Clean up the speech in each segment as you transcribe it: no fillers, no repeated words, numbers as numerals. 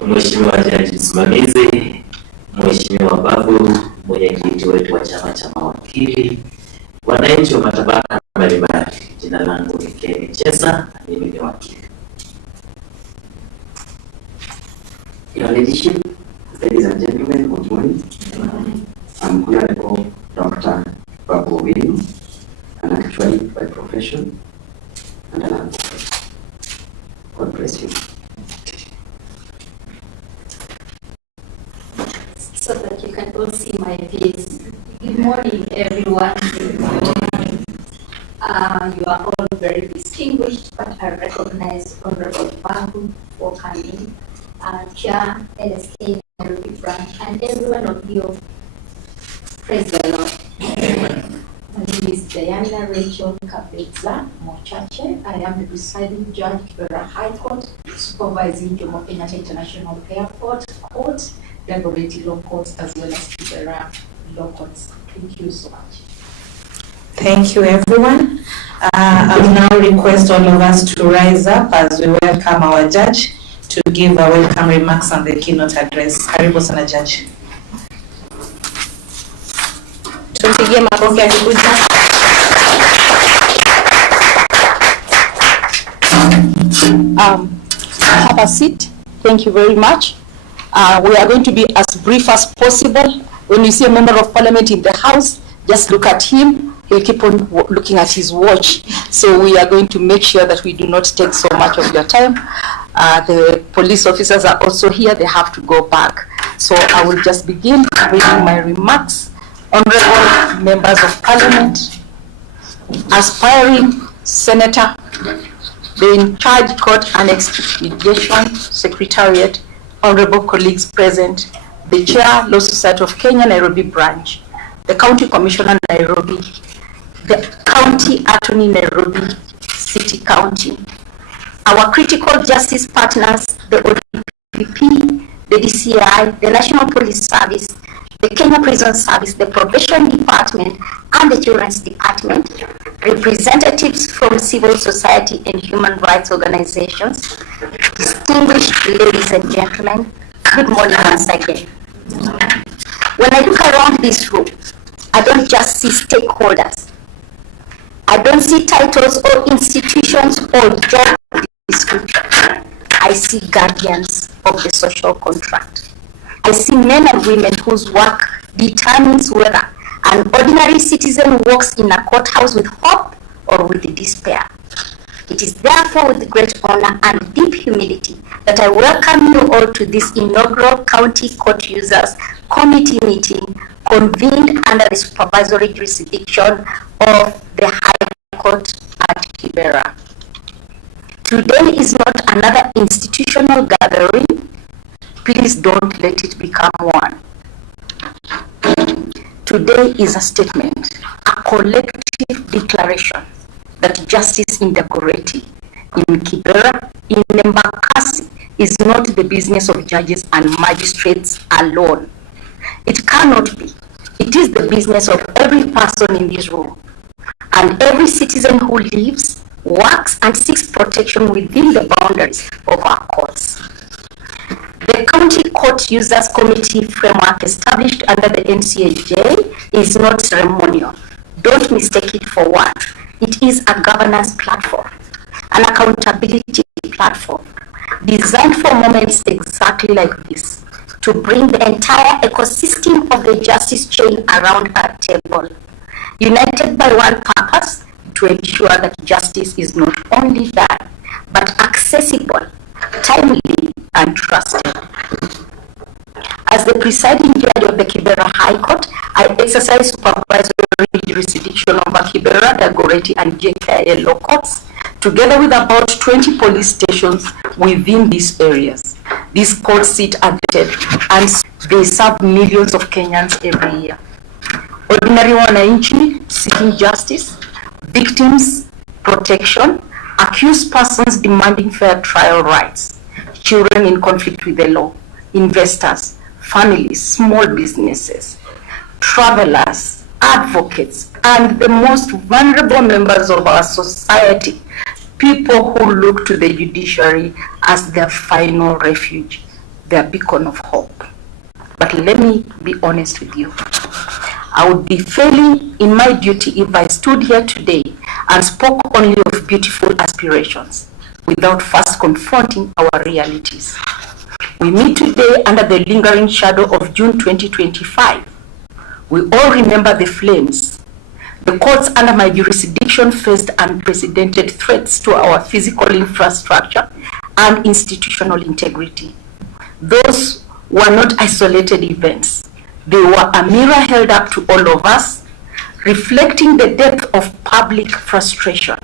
Mheshimiwa Jaji Msimamizi, Mheshimiwa Babu, mwenyekiti wetu wa chama cha mawakili, wananchi wa matabaka mbalimbali, jina langu ni Genz, mimi ni wakili. Your Ladyship, ladies and gentlemen, good morning. I'm Honorable Dr. Babu Owino, an actuary by profession and an advocate. God bless you. So that you can all see my face. Good morning, everyone. Good morning. You are all very distinguished, but I recognize Honorable Babu for coming. Chair, LSK, Nairobi branch, and every one of you. Praise the Lord. My name is Diana Rachel Kapetza Mochache. I am the presiding judge, Kibera High Court, supervising Jomo Kenyatta International Airport Court, Dagoretti Law Courts, as well as Kibera Law Courts. Thank you so much. Thank you, everyone. I will now request all of us to rise up as we welcome our judge to give a welcome remarks on the keynote address. Karibu sana judge. Tumpigie makofi akikuja. Have a seat. Thank you very much. We are going to be as brief as possible. When you see a member of parliament in the house, just look at him. He'll keep on looking at his watch. So we are going to make sure that we do not take so much of your time. The police officers are also here. They have to go back. So I will just begin reading my remarks. Honorable members of parliament, aspiring senator, the in-charge court and expedition secretariat, honorable colleagues present, the chair, Law Society of Kenya, Nairobi branch, the county commissioner, Nairobi, the county attorney, Nairobi City County, our critical justice partners, the ODPP, the DCI, the National Police Service, the Kenya Prison Service, the Probation Department, and the Children's Department, representatives from civil society and human rights organizations, distinguished ladies and gentlemen, good morning once again. When I look around this room, I don't just see stakeholders. I don't see titles or institutions or job descriptions. I see guardians of the social contract. I see men and women whose work determines whether an ordinary citizen walks in a courthouse with hope or with despair. It is therefore with great honor and deep humility that I welcome you all to this inaugural County Court Users Committee meeting convened under the supervisory jurisdiction of the High Court at Kibera. Today is not another institutional gathering. Please don't let it become one. Today is a statement, a collective declaration that justice in Dagoretti, in Kibera, in Embakasi is not the business of judges and magistrates alone. It cannot be. It is the business of every person in this room and every citizen who lives, works, and seeks protection within the boundaries of our courts. The County Court Users Committee framework established under the NCAJ is not ceremonial. Don't mistake it for one. It is a governance platform, an accountability platform, designed for moments exactly like this, to bring the entire ecosystem of the justice chain around our table, united by one purpose, to ensure that justice is not only done, but accessible, timely, and trusted. As the presiding judge of the Kibera High Court, I exercise supervisory jurisdiction over Kibera, Dagoretti, and JKIA law courts, together with about 20 police stations within these areas. These courts sit at the and they serve millions of Kenyans every year. Ordinary wananchi seeking justice, victims protection, accused persons demanding fair trial rights, children in conflict with the law, investors, families, small businesses, travelers, advocates, and the most vulnerable members of our society, people who look to the judiciary as their final refuge. their beacon of hope. But let me be honest with you. I would be failing in my duty if I stood here today and spoke only of beautiful aspirations without first confronting our realities. We meet today under the lingering shadow of June 2025. We all remember the flames. The courts under my jurisdiction faced unprecedented threats to our physical infrastructure and institutional integrity. Those were not isolated events. They were a mirror held up to all of us, reflecting the depth of public frustration,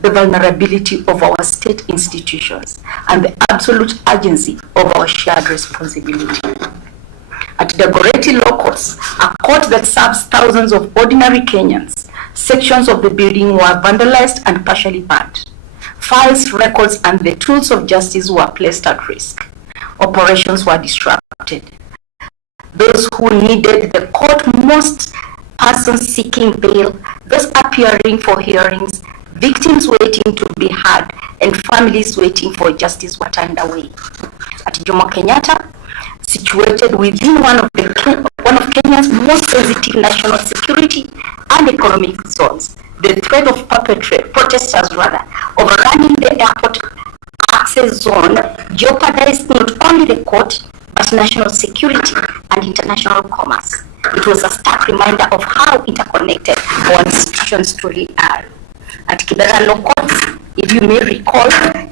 the vulnerability of our state institutions, and the absolute urgency of our shared responsibility. At the Dagoretti Law Courts, a court that serves thousands of ordinary Kenyans, sections of the building were vandalized and partially burned. Files, records, and the tools of justice were placed at risk. Operations were disrupted. Those who needed the court most, persons seeking bail, those appearing for hearings, victims waiting to be heard, and families waiting for justice were turned away. At Jomo Kenyatta, situated within one of Kenya's most sensitive national security and economic zones, the threat of protesters overrunning the airport access zone jeopardized not only the court but national security and international commerce. It was a stark reminder of how interconnected our institutions truly are. At Kibera Law Courts, if you may recall,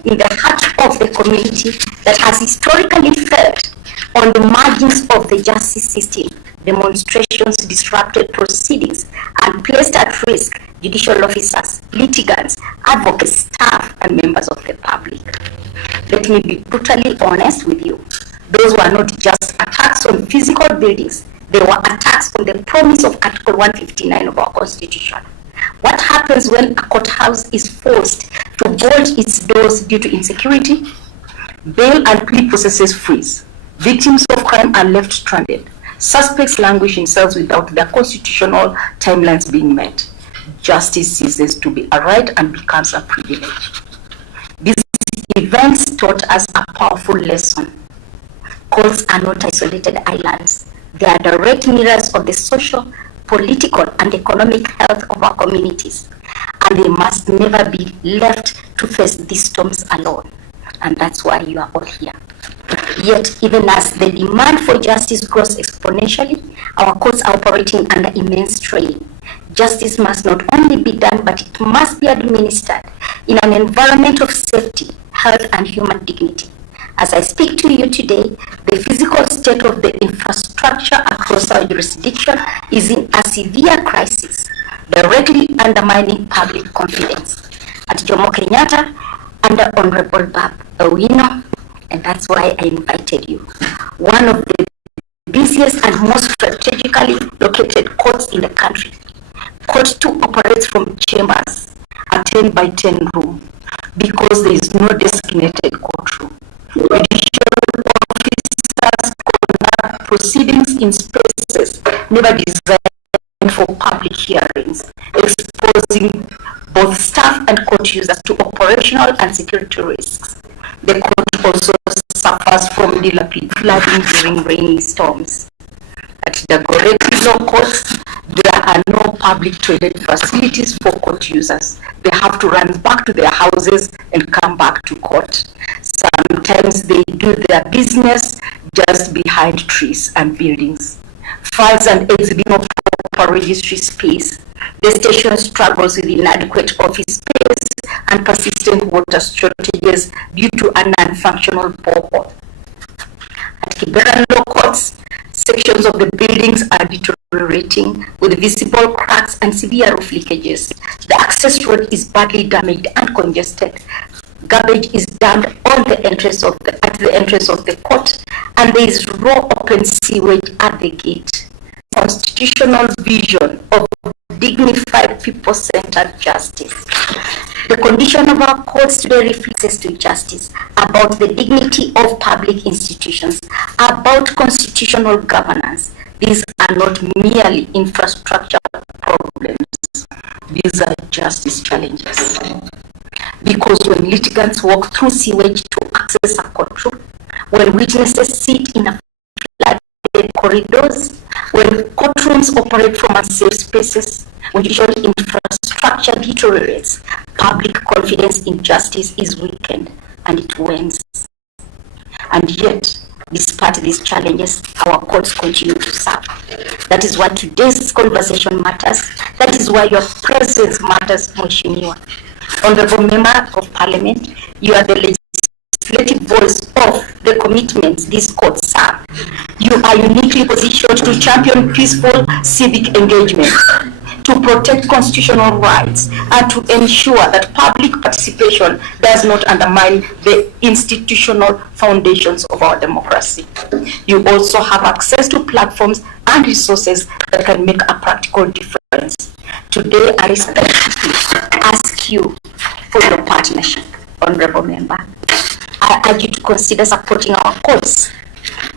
in the heart of the community that has historically felt on the margins of the justice system, demonstrations disrupted proceedings and placed at risk judicial officers, litigants, advocates, staff, and members of the public. Let me be brutally honest with you. Those were not just attacks on physical buildings, they were attacks on the promise of Article 159 of our Constitution. What happens when a courthouse is forced to bolt its doors due to insecurity? Bail and plea processes freeze. Victims of crime are left stranded. Suspects languish in cells without their constitutional timelines being met. Justice ceases to be a right and becomes a privilege. These events taught us a powerful lesson. Courts are not isolated islands. They are direct mirrors of the social, political, and economic health of our communities, and they must never be left to face these storms alone. And that's why you are all here. Yet, even as the demand for justice grows exponentially, our courts are operating under immense strain. Justice must not only be done, but it must be administered in an environment of safety, health, and human dignity. As I speak to you today, the physical state of the infrastructure across our jurisdiction is in a severe crisis, directly undermining public confidence. At Jomo Kenyatta, under Honorable Babu Owino, and that's why I invited you, one of the busiest and most strategically located courts in the country. Court 2 operates from chambers, a 10-by-10 room, because there is no designated courtroom. Judicial officers conduct proceedings in spaces never designed for public hearings, exposing both staff and court users to operational and security risks. The court also suffers from flooding during rainy storms. At the Dagoretti Law Courts, there are no public toilet facilities for court users. They have to run back to their houses and come back to court. Sometimes they do their business just behind trees and buildings. Files and exhibit no proper registry space. The station struggles with inadequate office space and persistent water shortages due to an unfunctional borehole. At Kibera Law Courts, sections of the buildings are deteriorating with visible cracks and severe roof leakages. The access road is badly damaged and congested. Garbage is dumped at the entrance of the court, and there is raw open sewage at the gate. Constitutional vision of dignified, people-centered justice. The condition of our courts today reflects to justice, about the dignity of public institutions, about constitutional governance. These are not merely infrastructure problems. These are justice challenges. Because when litigants walk through sewage to access a courtroom, when witnesses sit in a flooded corridors, when courtrooms operate from unsafe spaces, when judicial infrastructure deteriorates, public confidence in justice is weakened and it wanes. And yet, despite these challenges, our courts continue to serve. That is why today's conversation matters. That is why your presence matters, Mheshimiwa. Honorable Member of Parliament, you are the legislative voice of the commitments these courts serve. You are uniquely positioned to champion peaceful civic engagement, to protect constitutional rights, and to ensure that public participation does not undermine the institutional foundations of our democracy. You also have access to platforms and resources that can make a practical difference. Today, I respectfully ask you for your partnership, Honorable Member. I urge you to consider supporting our courts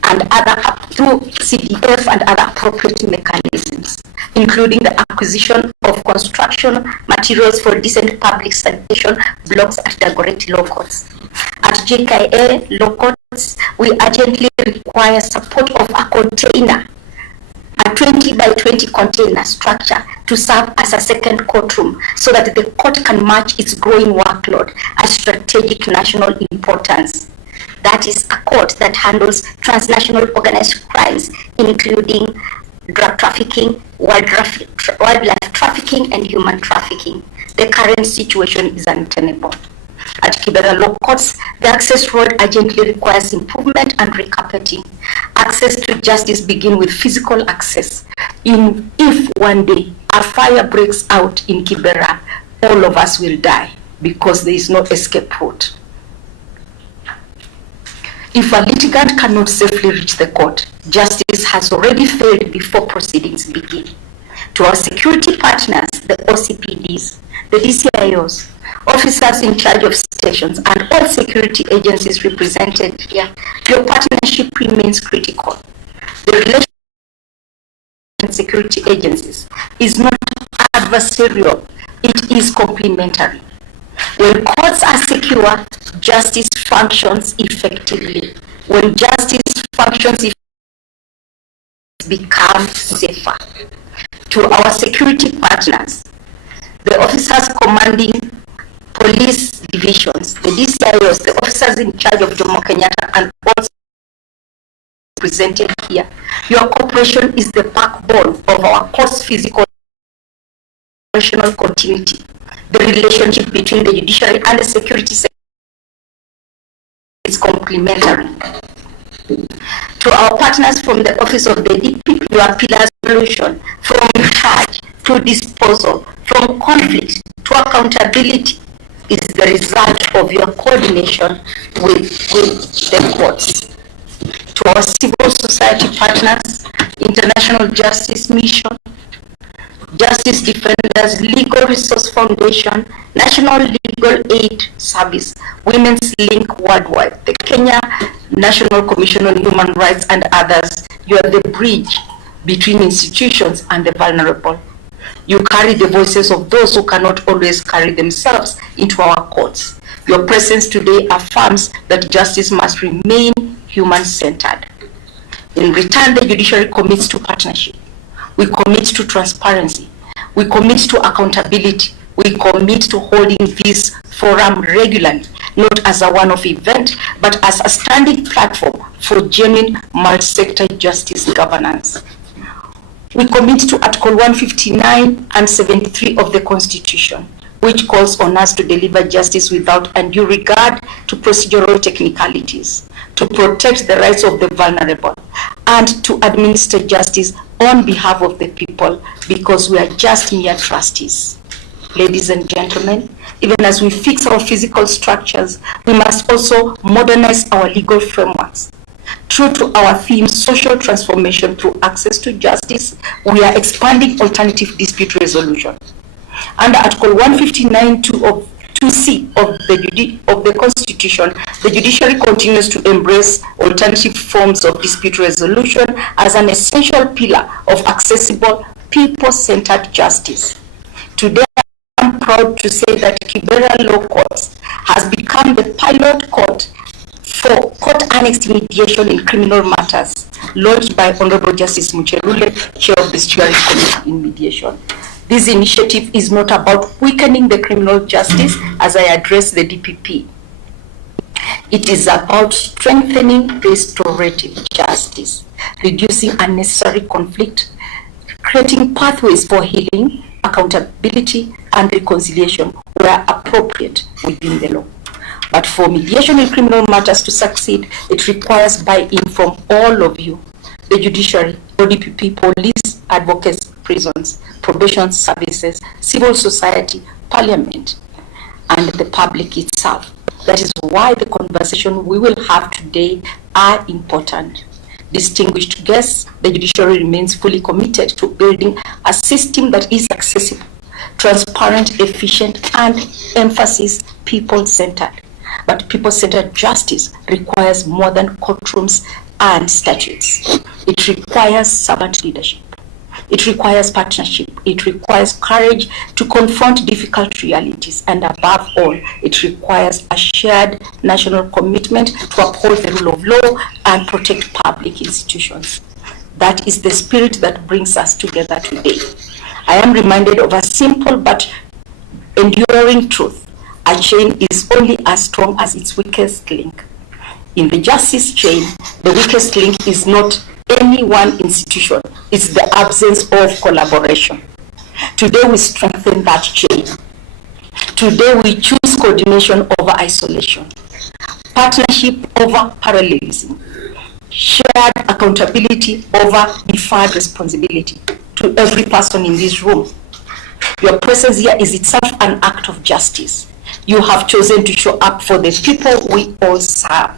and other through CDF and other appropriate mechanisms, including the acquisition of construction materials for decent public sanitation blocks at Dagoretti Law Courts. At JKA Law Courts, we urgently require support of a container, a 20 by 20 container structure to serve as a second courtroom so that the court can match its growing workload at strategic national importance. That is a court that handles transnational organized crimes, including drug trafficking, wildlife trafficking, and human trafficking. The current situation is untenable. At Kibera Law Courts, the access road urgently requires improvement and recarpeting. Access to justice begins with physical access. If one day a fire breaks out in Kibera, all of us will die because there is no escape route. If a litigant cannot safely reach the court, justice has already failed before proceedings begin. To our security partners, the OCPDs, the DCIOs, officers in charge of stations, and all security agencies represented here, your partnership remains critical. The relationship with security agencies is not adversarial, it is complementary. When courts are secure, justice functions effectively. When justice functions effectively, it becomes safer. To our security partners, the officers commanding police divisions, the DCIOs, the officers in charge of uhurukenyatta, and also presented here, your cooperation is the backbone of our court's physical and operational continuity. The relationship between the judiciary and the security sector is complementary. To our partners from the Office of the DP, your pillars solution, from charge to disposal, from conflict to accountability, is the result of your coordination with the courts. To our civil society partners, International Justice Mission, Justice Defenders Legal Resource Foundation, National Legal Aid Service, Women's Link Worldwide, the Kenya National Commission on Human Rights, and others, you are the bridge between institutions and the vulnerable. You carry the voices of those who cannot always carry themselves into our courts. Your presence today affirms that justice must remain human-centered. In return, the judiciary commits to partnership. We commit to transparency. We commit to accountability. We commit to holding this forum regularly, not as a one-off event, but as a standing platform for genuine multi-sector justice governance. We commit to Article 159 and 73 of the Constitution, which calls on us to deliver justice without undue regard to procedural technicalities, to protect the rights of the vulnerable, and to administer justice on behalf of the people, because we are just mere trustees. Ladies and gentlemen, even as we fix our physical structures, we must also modernize our legal frameworks. True to our theme, social transformation through access to justice, we are expanding alternative dispute resolution. Under Article 159(2)(c) of the Constitution, the judiciary continues to embrace alternative forms of dispute resolution as an essential pillar of accessible, people-centered justice. Today, I'm proud to say that Kibera Law Courts has become the pilot court for court-annexed mediation in criminal matters launched by Honorable Justice Mucherule, Chair of the Steering Committee in Mediation. This initiative is not about weakening the criminal justice as I address the DPP. It is about strengthening restorative justice, reducing unnecessary conflict, creating pathways for healing, accountability, and reconciliation where appropriate within the law. But for mediation in criminal matters to succeed, it requires buy-in from all of you, the judiciary, ODPP, police, advocates, prisons, probation services, civil society, parliament, and the public itself. That is why the conversation we will have today are important. Distinguished guests, the judiciary remains fully committed to building a system that is accessible, transparent, efficient, and emphasis people-centered. But people-centered justice requires more than courtrooms and statutes. It requires servant leadership. It requires partnership. It requires courage to confront difficult realities. And above all, it requires a shared national commitment to uphold the rule of law and protect public institutions. That is the spirit that brings us together today. I am reminded of a simple but enduring truth. A chain is only as strong as its weakest link. In the justice chain, the weakest link is not any one institution, it's the absence of collaboration. Today we strengthen that chain. Today we choose coordination over isolation, partnership over parallelism, shared accountability over deferred responsibility. To every person in this room, your presence here is itself an act of justice. You have chosen to show up for the people we all serve.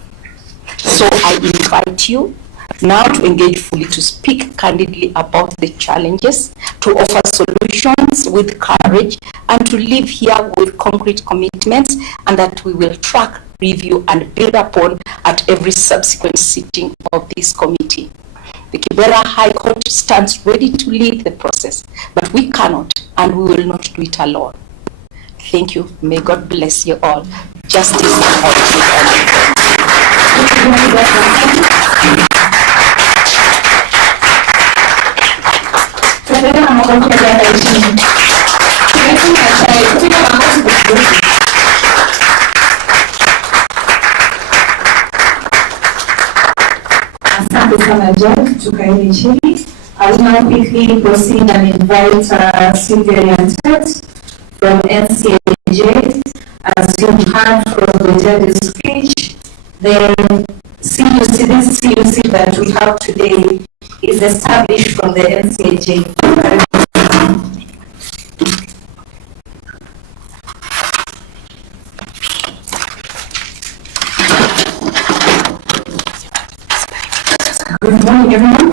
So I invite you now to engage fully, to speak candidly about the challenges, to offer solutions with courage, and to live here with concrete commitments, and that we will track, review, and build upon at every subsequent sitting of this committee. The Kibera High Court stands ready to lead the process, but we cannot and we will not do it alone. Thank you. May God bless you all. Justice and all. Asante sana Jack, tukaeni chini. I will now quickly proceed and invite Sylvia Yantet from NCAJ. As you heard from the judge's speech, the CUC, this CUC that we have today is established from the NCAJ. Good morning, everyone.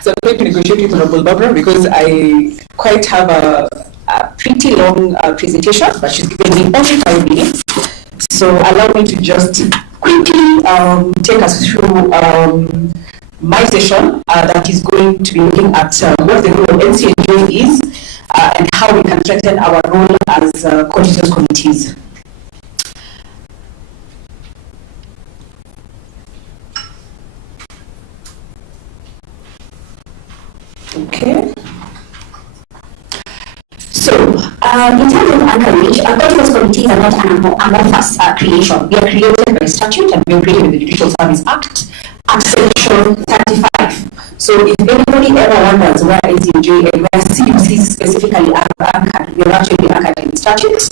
So I'm going to negotiate with Honorable Barbara because I quite have a pretty long presentation, but she's given me only 5 minutes. So allow me to just quickly take us through my session that is going to be looking at what the role of NCAJ is and how we can strengthen our role as coordinators committees. Okay. So, in terms of anchorage, coordinators committees are not an amorphous creation. They are created by statute and they are created in the Judicial Service Act at section 35. So if anybody ever wonders where NCAJ and where CUC specifically are anchored, we are actually anchored in statutes.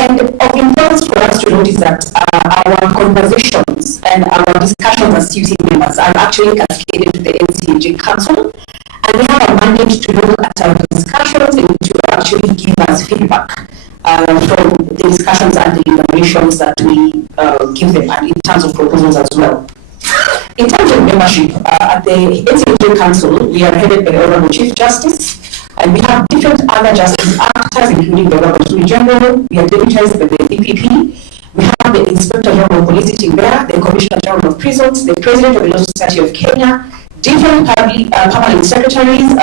And of importance for us to notice that our conversations and our discussions as CUC members are actually cascaded to the NCAJ Council. And they have a mandate to look at our discussions and to actually give us feedback from the discussions and deliberations that we give them, and in terms of proposals as well. In terms of membership, at the NCAJ Council, we are headed by the Honorable Chief Justice, and we have different other justice actors, including the Honorable Attorney General. We are deputized by the DPP, We have the Inspector General of Police sitting there, the Commissioner General of Prisons, the President of the Law Society of Kenya, different permanent secretaries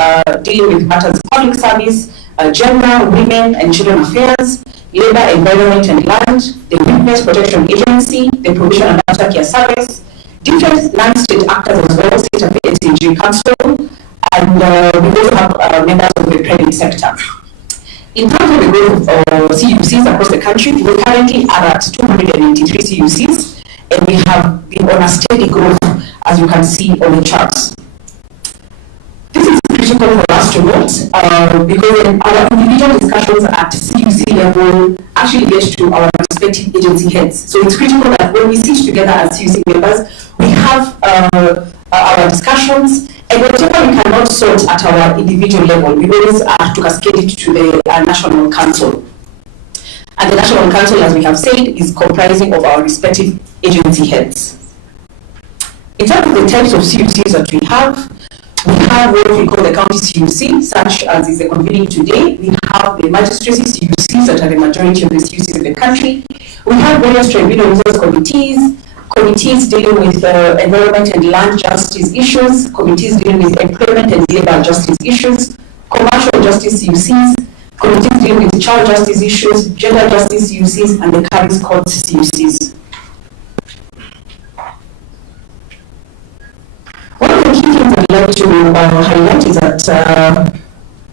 dealing with matters of public service, gender, women and children affairs, labor, environment and land, the Witness Protection Agency, the Provision and Aftercare Service, different land state actors as well, State of the SAG Council, and we also have members of the private sector. In terms of the growth of CUCs across the country, we currently are at 293 CUCs, and we have been on a steady growth, as you can see on the charts. This is critical for us to note, because our individual discussions at CUC level actually get to our respective agency heads. So it's critical that when we sit together as CUC members, we have our discussions, and whatever we cannot sort at our individual level, we always have to cascade it to the National Council. And the National Council, as we have said, is comprising of our respective agency heads. In terms of the types of CUCs that we have what we call the county CUC, such as is the convening today. We have the magistracy CUCs that are the majority of the CUCs in the country. We have various tribunal resource committees dealing with environment and land justice issues, committees dealing with employment and labor justice issues, commercial justice CUCs, committees dealing with child justice issues, gender justice CUCs, and the Carries Courts CUCs. One of the key things I'd like to highlight is that I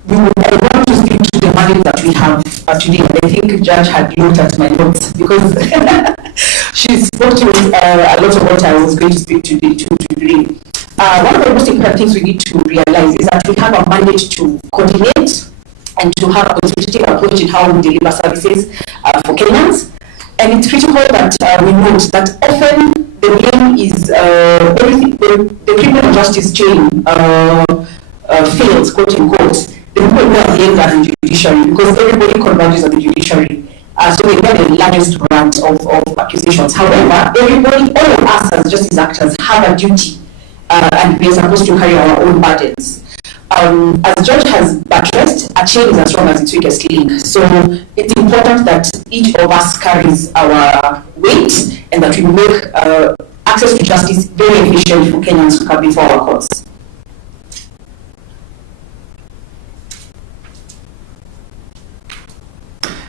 want to speak to the mandate that we have today. I think the judge had looked at my notes because she spoke to a lot of what I was going to speak to today. One of the most important things we need to realize is that we have a mandate to coordinate and to have a consultative approach in how we deliver services for Kenyans. And it's critical that we note that often the blame is the criminal justice chain fails, quote unquote. The people who are blamed are the judiciary because everybody converges at the judiciary. So they get the largest grant of accusations. However, everybody, all of us as justice actors have a duty and we are supposed to carry our own burdens. As Judge has buttressed, a chain is as strong as its weakest link. So it's important that each of us carries our weight and that we make access to justice very efficient for Kenyans who come before our courts.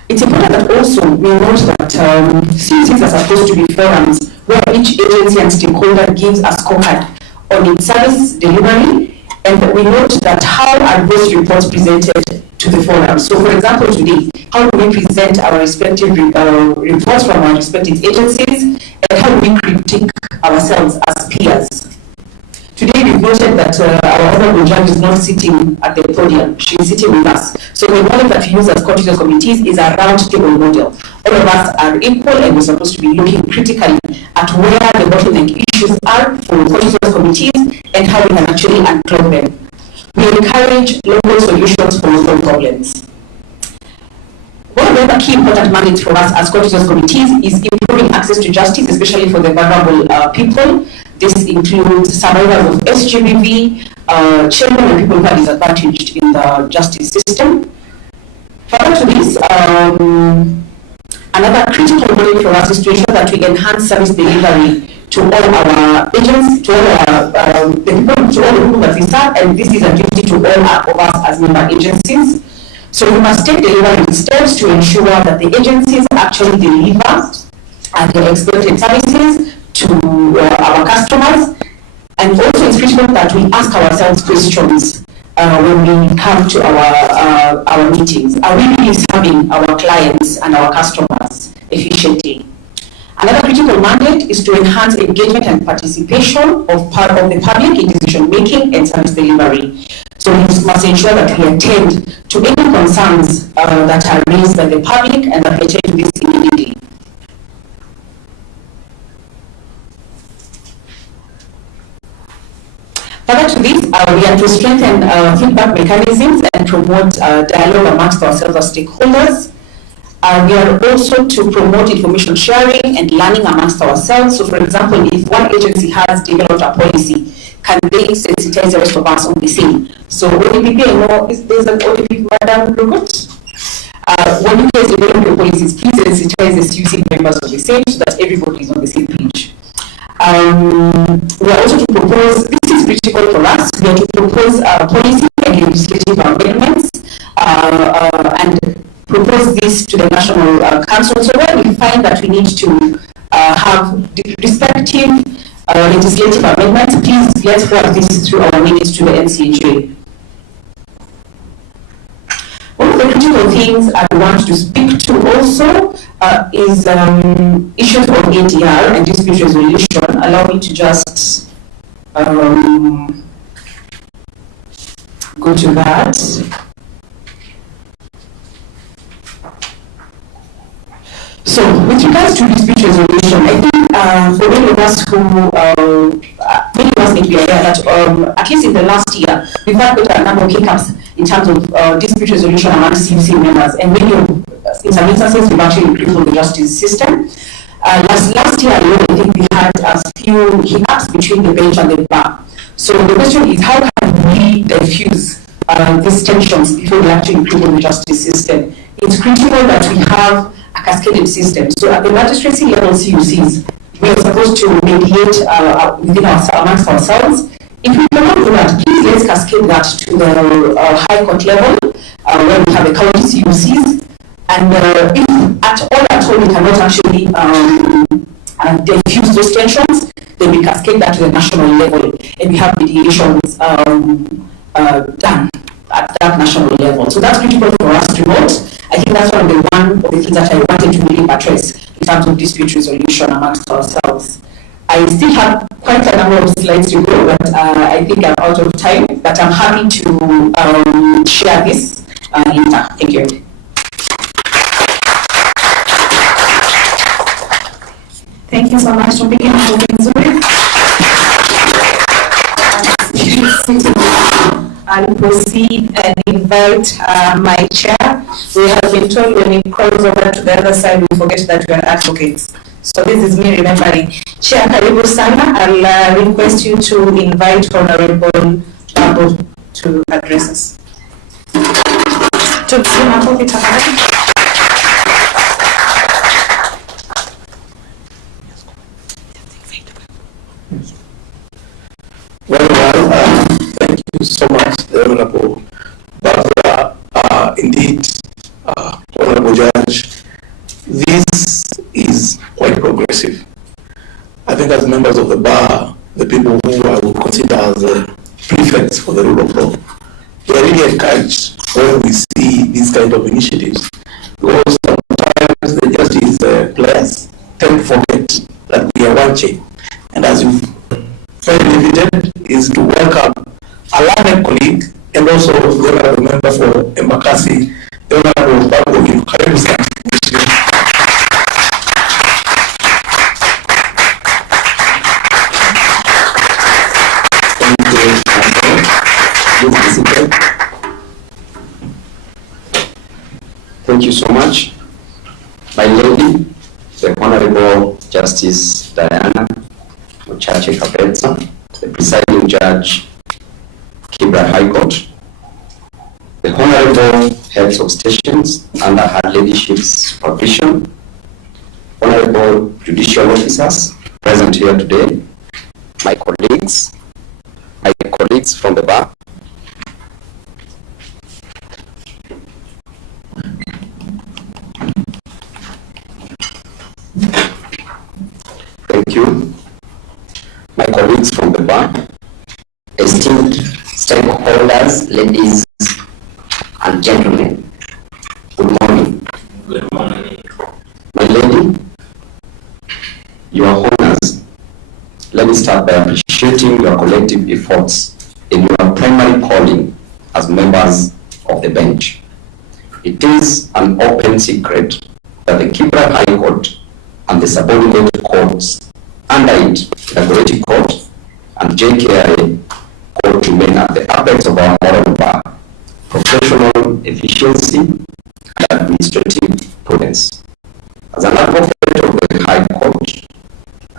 It's important that also we note that CUCs are supposed to be forums where each agency and stakeholder gives a scorecard on its service delivery. And we note that how are those reports presented to the forum. So for example, today, how do we present our respective reports from our respective agencies, and how do we critique ourselves as peers? Today we've noted that our honorable judge is not sitting at the podium, she's sitting with us. So the model that we use as court committees is a round table model. All of us are equal and we're supposed to be looking critically at where the bottleneck issues are for court committees and how we can actually unclog them. We encourage local solutions for local problems. One of the other key important mandates for us as court committees is improving access to justice, especially for the vulnerable people. This includes survivors of SGBV, children and people who are disadvantaged in the justice system. Further to this, another critical mandate for us is to ensure that we enhance service delivery to all our agents, to all the people that we serve, and this is a duty to all of us as member agencies. So we must take delivery steps to ensure that the agencies actually deliver the expected services to our customers, and also it's critical that we ask ourselves questions when we come to our meetings. Are we really serving our clients and our customers efficiently? Another critical mandate is to enhance engagement and participation of the public in decision making and service delivery. So we must ensure that we attend to any concerns that are raised by the public and that we attend to this immediately. Further to this, we are to strengthen feedback mechanisms and promote dialogue amongst ourselves as stakeholders. We are also to promote information sharing and learning amongst ourselves. So for example, if one agency has developed a policy, can they sensitize the rest of us on the same? So ODPP, I know there's an ODPP, Madam Rugut. When you guys develop your policies, please sensitize the CUC members of the same so that everybody is on the same page. We are also to propose, this is critical for us, we are to propose policy and legislative amendments and propose this to the National Council. So when we find that we need to have the respective legislative amendments, please let's forward this through our minutes to the NCJ. One of the critical things I want to speak to also is issues of ADR and dispute resolution. Allow me to just go to that. So, with regards to dispute resolution, I think for many of us who, many of us may be aware that at least in the last year, we've had quite a number of hiccups in terms of dispute resolution among CUC members, and many of, in some instances, we've actually crippled the justice system. Last year alone, I think we had a few hiccups between the bench and the bar. So the question is, how can we diffuse these tensions before we actually cripple the justice system? It's critical that we have a cascaded system. So at the magistracy level CUCs, we are supposed to mediate within amongst ourselves. If we cannot do that, please let's cascade that to the high court level, where we have the county CUCs. And if at all we cannot actually diffuse those tensions, then we cascade that to the national level, and we have mediations done at that national level. So that's critical for us to note. I think that's one of the things that I wanted to really address in terms of dispute resolution amongst ourselves. I still have quite a number of slides to go, but I think I'm out of time, but I'm happy to share this later. Thank you. Thank you so much for being here. I'll proceed and invite my chair. We have been told when we cross over to the other side, we forget that we are advocates. So this is me remembering. Chair Karibu Sana, I'll request you to invite Honorable Babu to address us. Well, thank you so much, the Honorable Barbara. Indeed, Honorable Judge, this is quite progressive. I think as members of the bar, the people who I would consider as prefects for the rule of law, we are really encouraged when we see these kind of initiatives, because sometimes the justice players tend to forget that we are one chain. And as you've very evident is to welcome a learned colleague and also the honorable member for Embakasi, the Honorable Babu Owino. Karibu sana. Thank you so much. My lady, the Honorable Justice Diana Muchache Kapetsa, the presiding judge, Kibra High Court, the Honorable Heads of Stations under her ladyship's supervision, Honorable Judicial Officers present here today, my colleagues from the bar, thank you. My colleagues from the bar, esteemed stakeholders, ladies and gentlemen, good morning. Good morning. My lady, your honors, let me start by appreciating your collective efforts in your primary calling as members of the bench. It is an open secret that the Kibra High Court and the subordinate courts under it, the Goretti Court and JKIA Court, remain at the apex of our moral bar, professional efficiency and administrative prudence. As an advocate of the High Court,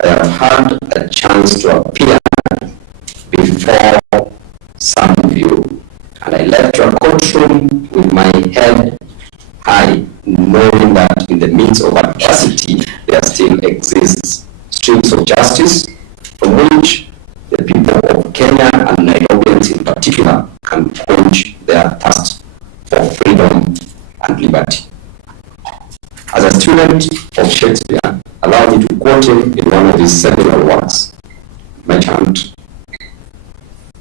I have had a chance to appear before some of you, and I left your courtroom with my head eye, knowing that in the midst of adversity, there still exists streams of justice from which the people of Kenya and Nairobians in particular can quench their thirst for freedom and liberty. As a student of Shakespeare, allow me to quote him in one of his seminal works, Merchant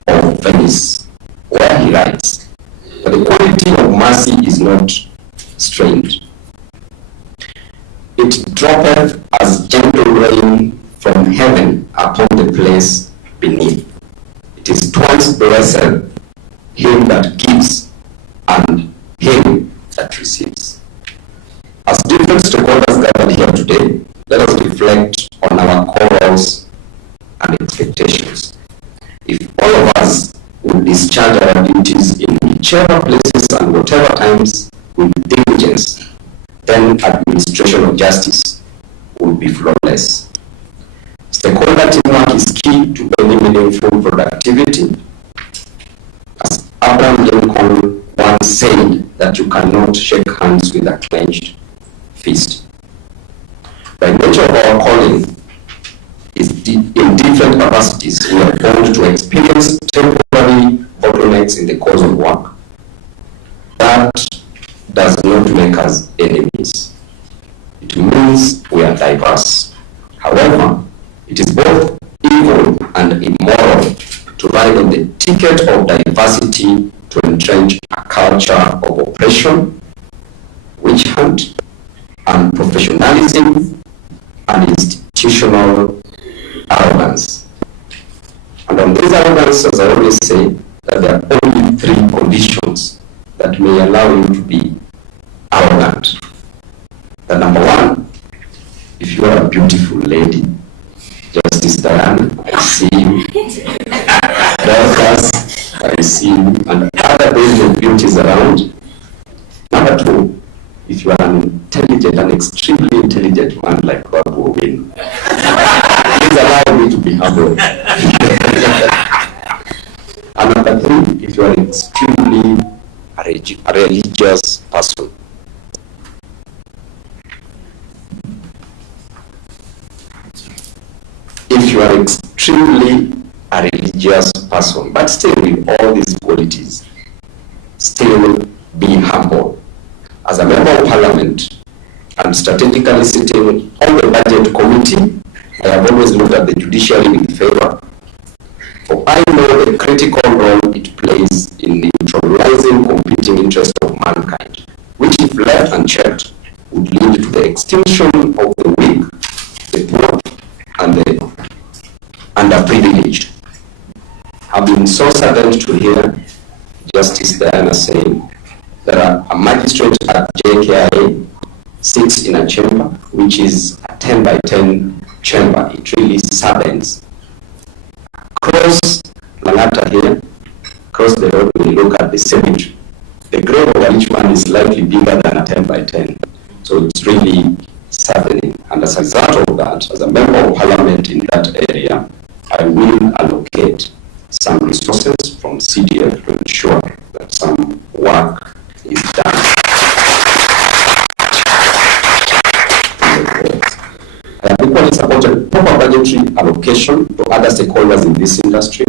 of Venice, where he writes that the quality of mercy is not strained. It droppeth as gentle rain from heaven upon the place beneath. It is twice blessed him that gives and him that receives. As different stakeholders gathered here today, let us reflect on our core roles and expectations. If all of us would discharge our duties in whichever places and whatever times with diligence, then administration of justice would be flawless. Stakeholder teamwork is key to any meaningful productivity. As Abraham Lincoln once said, that you cannot shake hands with a clenched fist. By nature of our calling is in different capacities, we are bound to experience temporary bottlenecks in the course of work. That does not make us enemies. It means we are diverse. However, it is both evil and immoral to ride on the ticket of diversity to entrench a culture of oppression, witch hunt, and professionalism and institutional arrogance. And on this arrogance, as I always say, that there are only three conditions that may allow you to be arrogant. The number one, if you are a beautiful lady, Justice Diana, I see you. Dorcas, I see you, and other range of beauties around. Number two, if you are an intelligent, an extremely intelligent man like Babu Owino, please allow me to be humble. And number three, if you are extremely a religious person. If you are extremely a religious person, but still with all these qualities, still be humble. As a member of parliament and strategically sitting on the budget committee, I have always looked at the judiciary with favor. For I know the critical role it plays in neutralizing competing interests of mankind, which if left unchecked would lead to the extinction of the weak, the poor, and the underprivileged. I've been so saddened to hear Justice Diana saying that a magistrate at JKIA sits in a chamber which is a 10 by 10 chamber. It really saddens. Cross Lang'ata here, cross the road, when you look at the cemetery, the grave of a rich man is slightly bigger than a 10 by 10. So it's really saddening. And as a result of that, as a member of parliament in that area, I will allocate some resources from CDF to ensure that some work is done. I have equally supported proper budgetary allocation to other stakeholders in this industry,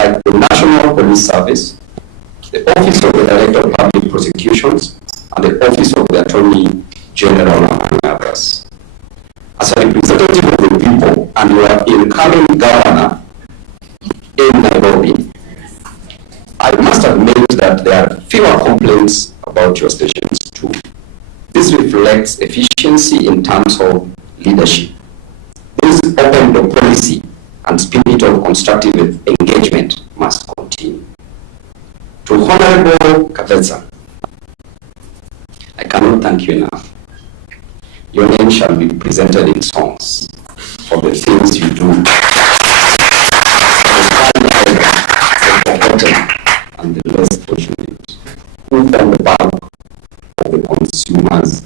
like the National Police Service, the Office of the Director of Public Prosecutions, and the Office of the Attorney General, among others. As a representative of the people and your incoming governor in Nairobi, I must admit that there are fewer complaints about your stations too. This reflects efficiency in terms of leadership. This open door policy and spirit of constructive engagement must continue. To Honorable Kapetsa, I cannot thank you enough. Your name shall be presented in songs for the things you do. The forgotten and the less fortunate, who form the bulk of the consumers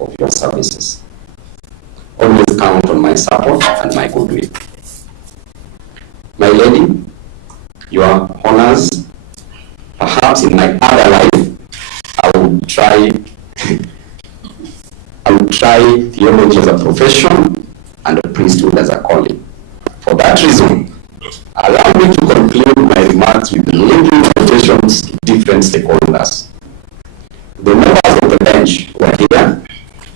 of your services. Always count on my support and my goodwill. My lady, your honors, perhaps in my other life, I would try try theology as a profession and the priesthood as a calling. For that reason, allow me to conclude my remarks with linking quotations to different stakeholders. The members of the bench who are here,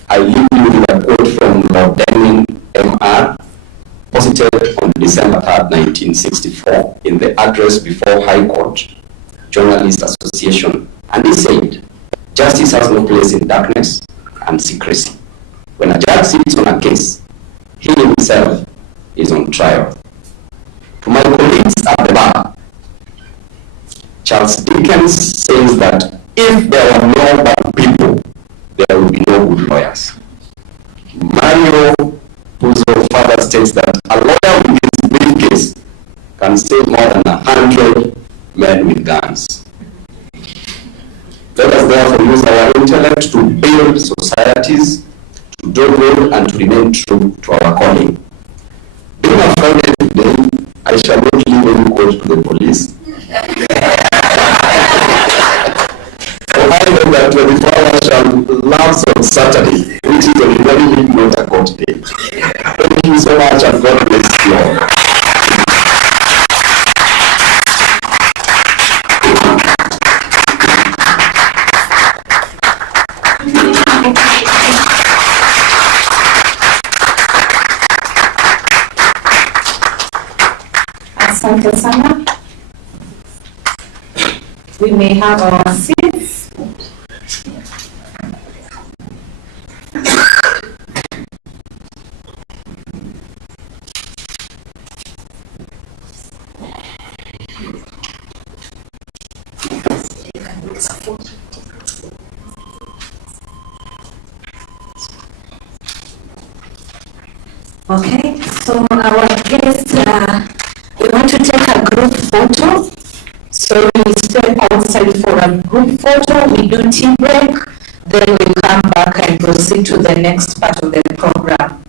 I leave you with a quote from Lord Denning, M.R., posited on December 3rd, 1964, in the address before High Court Journalists Association, and he said, "Justice has no place in darkness and secrecy. When a judge sits on a case, he himself is on trial." To my colleagues at the bar, Charles Dickens says that if there were no bad people, there will be no good lawyers. Mario Puzo further states that a lawyer with his briefcase can save more than 100 men with guns. Let us therefore use our intellect to build societies, to do good, and to remain true to our calling. Being a Friday today, I shall not leave any quote to the police. So I know that 24 hours shall lapse on Saturday, which is ordinarily not a court day. Thank you so much, and God bless you all. Asante sana. We may have our seats. Okay, so our guests, we want to take a group photo. So we step outside for a group photo, we do tea break, then we come back and proceed to the next part of the program.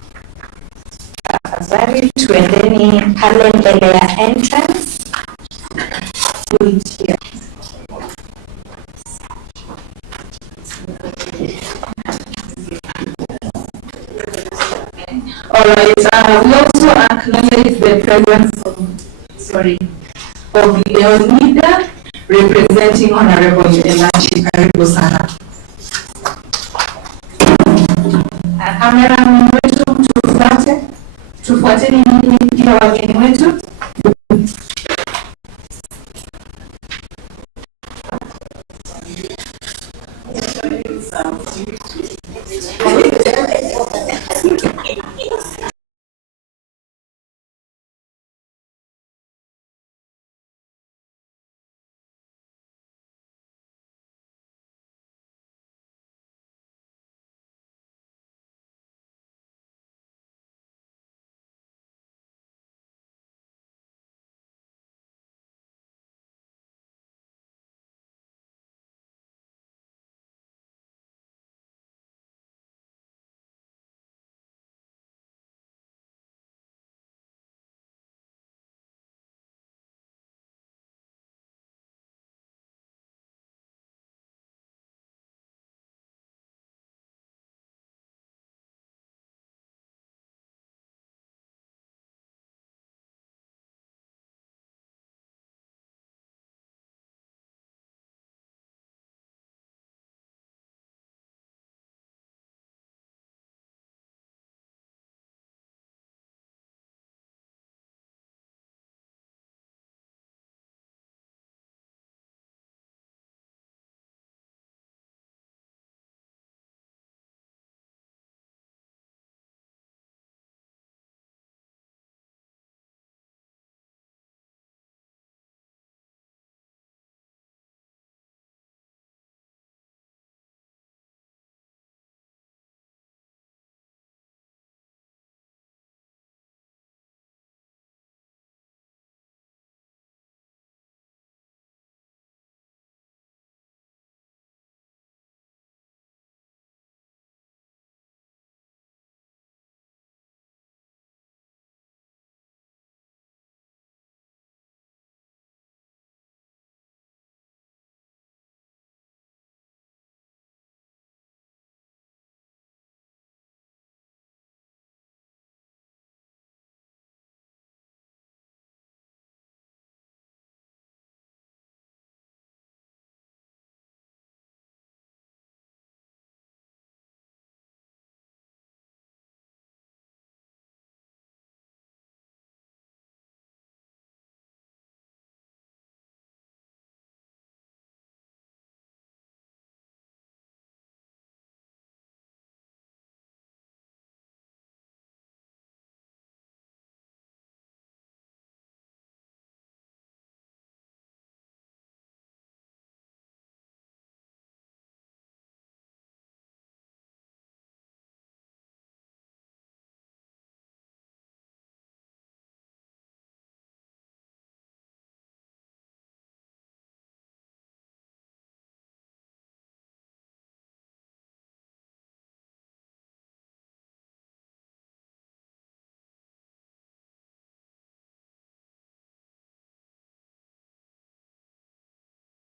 Tafadhali tuendeni pale mbele ya entrance. Alright, we also acknowledge the presence of Leonida, representing Honorable Elachi. Karibu sana. Cameraman wetu tufuateni nyinyi pia wageni wetu.